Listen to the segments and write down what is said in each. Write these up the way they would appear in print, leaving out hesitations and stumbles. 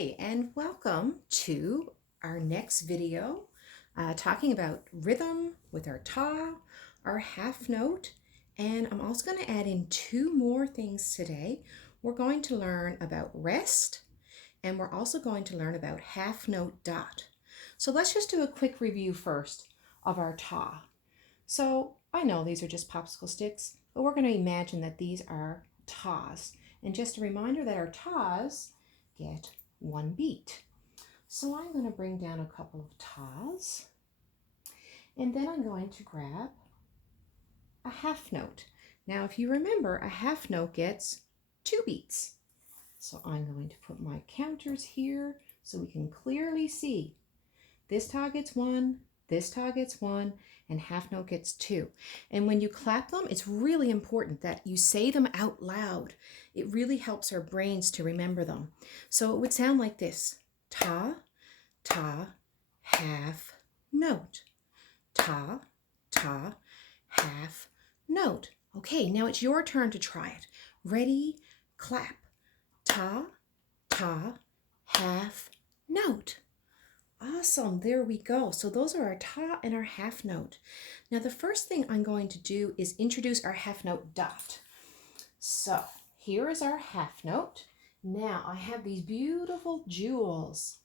Hi, and welcome to our next video talking about rhythm with our ta, our half note, and I'm also going to add in two more things today. We're going to learn about rest, and we're also going to learn about half note dot. So let's just do a quick review first of our ta. So I know these are just popsicle sticks, but we're going to imagine that these are tas. And just a reminder that our tas get one beat. So I'm going to bring down a couple of tas, and then I'm going to grab a half note. Now, if you remember, a half note gets two beats. So I'm going to put my counters here so we can clearly see this ta gets one, this ta gets one, and half note gets two. And when you clap them, it's really important that you say them out loud. It really helps our brains to remember them. So it would sound like this: ta, ta, half note. Ta, ta, half note. Okay, now it's your turn to try it. Ready, clap. Ta, ta, half note. Awesome, there we go. So those are our ta and our half note. Now the first thing I'm going to do is introduce our half note dot. So here is our half note. Now I have these beautiful jewels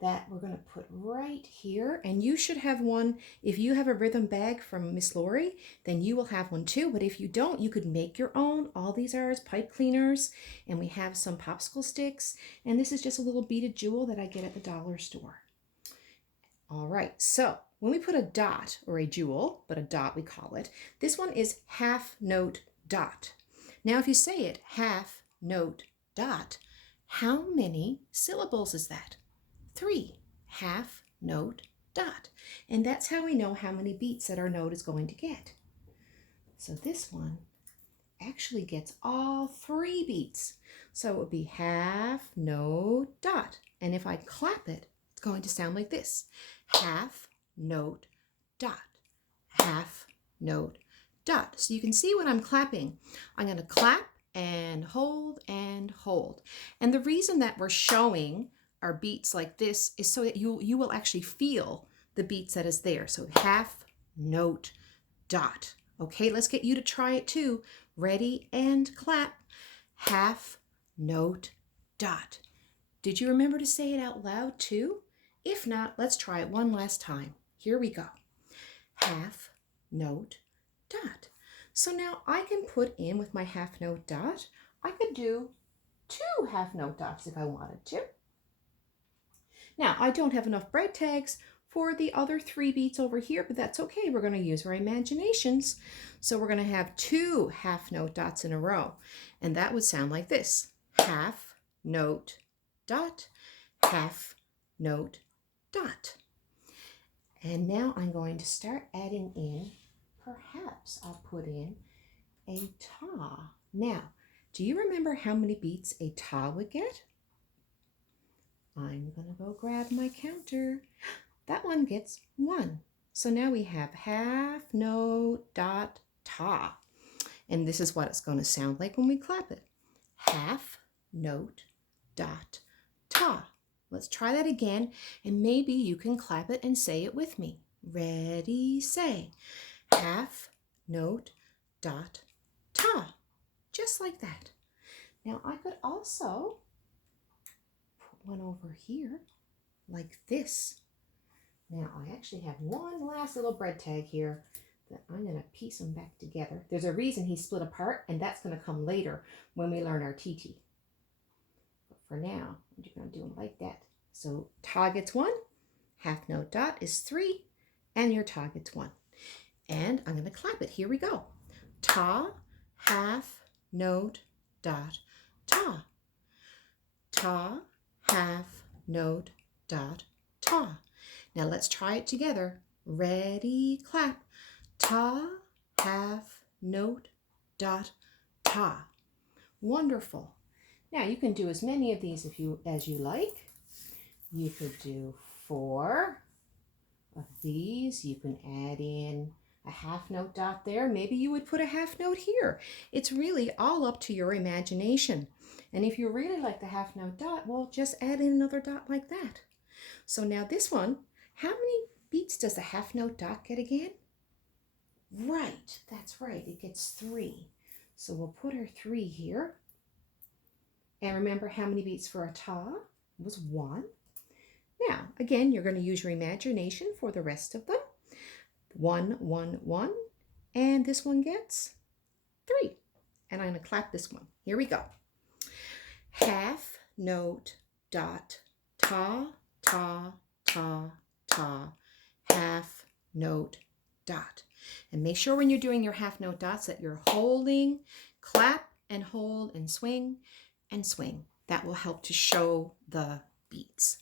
that we're going to put right here, and you should have one. If you have a rhythm bag from Miss Lori, then you will have one too, but if you don't, you could make your own. All these are as pipe cleaners, and we have some popsicle sticks, and this is just a little beaded jewel that I get at the dollar store. All right, so when we put a dot, or a jewel, but a dot we call it, this one is half note dot. Now if you say it, half note dot, how many syllables is that? 3, half note dot. And that's how we know how many beats that our note is going to get. So this one actually gets all 3 beats. So it would be half note dot. And if I clap it, it's going to sound like this: half note dot, half note dot. So you can see when I'm clapping, I'm going to clap and hold and hold. And the reason that we're showing our beats like this is so that you will actually feel the beats that is there. So half note dot. Okay, let's get you to try it too. Ready and clap. Half note dot. Did you remember to say it out loud too? If not, let's try it one last time. Here we go. Half note dot. So now I can put in with my half note dot, I could do 2 half note dots if I wanted to. Now, I don't have enough bread tags for the other 3 beats over here, but that's okay. We're going to use our imaginations. So we're going to have 2 half note dots in a row. And that would sound like this: half note dot, half note dot. And now I'm going to start adding in, perhaps I'll put in a ta. Now, do you remember how many beats a ta would get? I'm going to go grab my counter. That one gets 1. So now we have half note dot ta. And this is what it's going to sound like when we clap it: half note dot ta. Let's try that again, and maybe you can clap it and say it with me. Ready, say. Half note dot ta. Just like that. Now I could also put one over here like this. Now I actually have one last little bread tag here that I'm going to piece them back together. There's a reason he's split apart, and that's going to come later when we learn our TT. But for now, I'm just going to do them like that. So ta gets 1, half note dot is 3, and your ta gets 1. And I'm going to clap it. Here we go. Ta, half note dot ta. Ta, half note dot ta. Now let's try it together. Ready, clap. Ta, half note dot ta. Wonderful. Now you can do as many of these as you like. You could do 4 of these. You can add in a half note dot there. Maybe you would put a half note here. It's really all up to your imagination. And if you really like the half note dot, well, just add in another dot like that. So now this one, how many beats does the half note dot get again? Right, that's right, it gets 3. So we'll put our 3 here. And remember how many beats for a ta? It was 1. Now, again, you're going to use your imagination for the rest of them. 1, 1, 1, and this one gets 3. And I'm going to clap this one. Here we go. Half note dot ta, ta, ta, ta, half note dot. And make sure when you're doing your half note dots that you're holding, clap and hold and swing and swing. That will help to show the beats.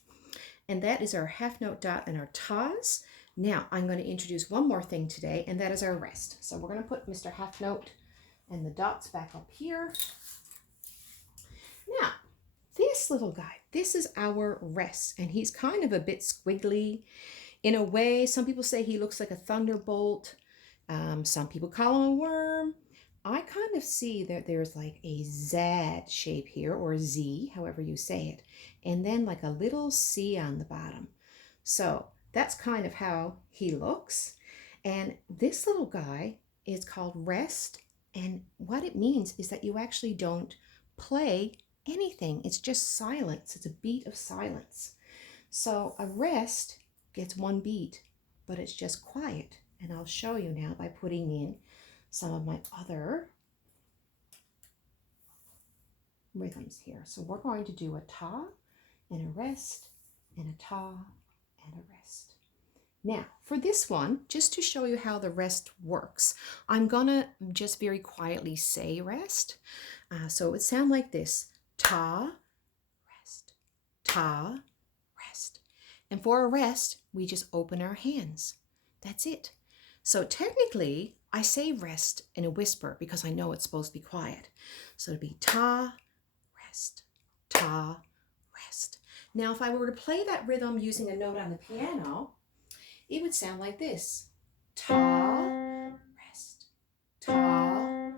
And that is our half note dot and our tas. Now I'm going to introduce one more thing today, and that is our rest. So we're going to put Mr. Half Note and the dots back up here. Now, this little guy, this is our rest, and he's kind of a bit squiggly. In a way, some people say he looks like a thunderbolt. Some people call him a worm. I kind of see that there's like a Z shape here, or Z, however you say it, and then like a little C on the bottom. So that's kind of how he looks. And this little guy is called rest, and what it means is that you actually don't play anything. It's just silence. It's a beat of silence. So a rest gets 1 beat, but it's just quiet. And I'll show you now by putting in some of my other rhythms here. So we're going to do a ta and a rest and a ta and a rest. Now for this one, just to show you how the rest works, I'm gonna just very quietly say rest. So it would sound like this: ta, rest, ta, rest. And for a rest, we just open our hands. That's it. So technically, I say rest in a whisper because I know it's supposed to be quiet. So it'd be ta, rest, ta, rest. Now, if I were to play that rhythm using a note on the piano, it would sound like this: ta, rest, ta,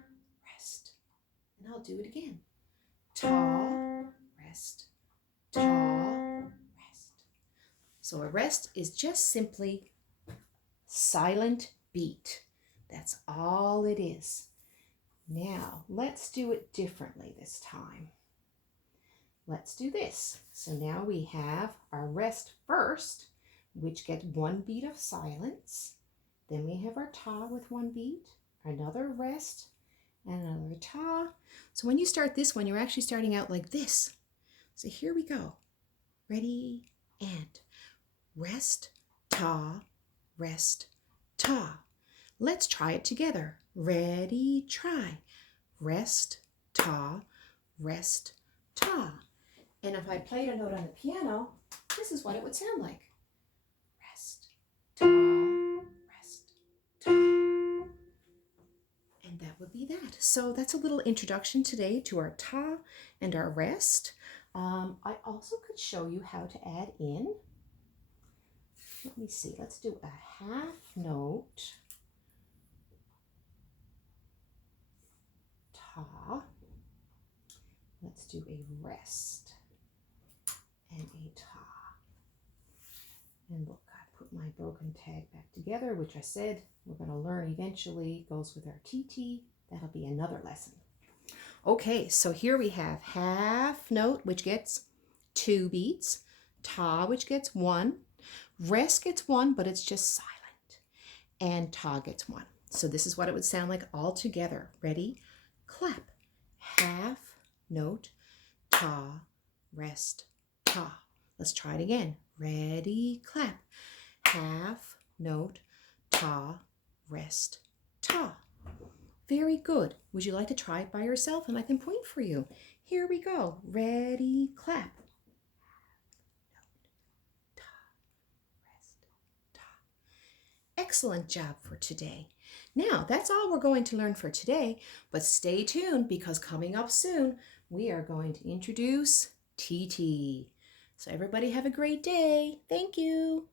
rest. And I'll do it again: ta, rest, ta, rest. So a rest is just simply silent beat. That's all it is. Now, let's do it differently this time. Let's do this. So now we have our rest first, which gets 1 beat of silence. Then we have our ta with 1 beat, another rest, and another ta. So when you start this one, you're actually starting out like this. So here we go. Ready, and rest, ta, rest, ta. Let's try it together. Ready, try. Rest, ta, rest, ta. And if I played a note on the piano, this is what it would sound like. Rest, ta, rest, ta. And that would be that. So that's a little introduction today to our ta and our rest. I also could show you how to add in, let me see, let's do a half note ta. Let's do a rest and a ta. And look, I put my broken tag back together, which I said we're going to learn eventually goes with our TT. That'll be another lesson. Okay, so here we have half note, which gets 2 beats, ta, which gets 1, rest gets 1, but it's just silent, and ta gets 1. So this is what it would sound like all together. Ready? Clap. Half note, ta, rest, ta. Let's try it again. Ready? Clap. Half note, ta, rest, ta. Very good. Would you like to try it by yourself? And I can point for you. Here we go. Ready? Clap. Ta, rest, ta. Excellent job for today. Now, that's all we're going to learn for today, but stay tuned because coming up soon, we are going to introduce TT. So everybody have a great day. Thank you.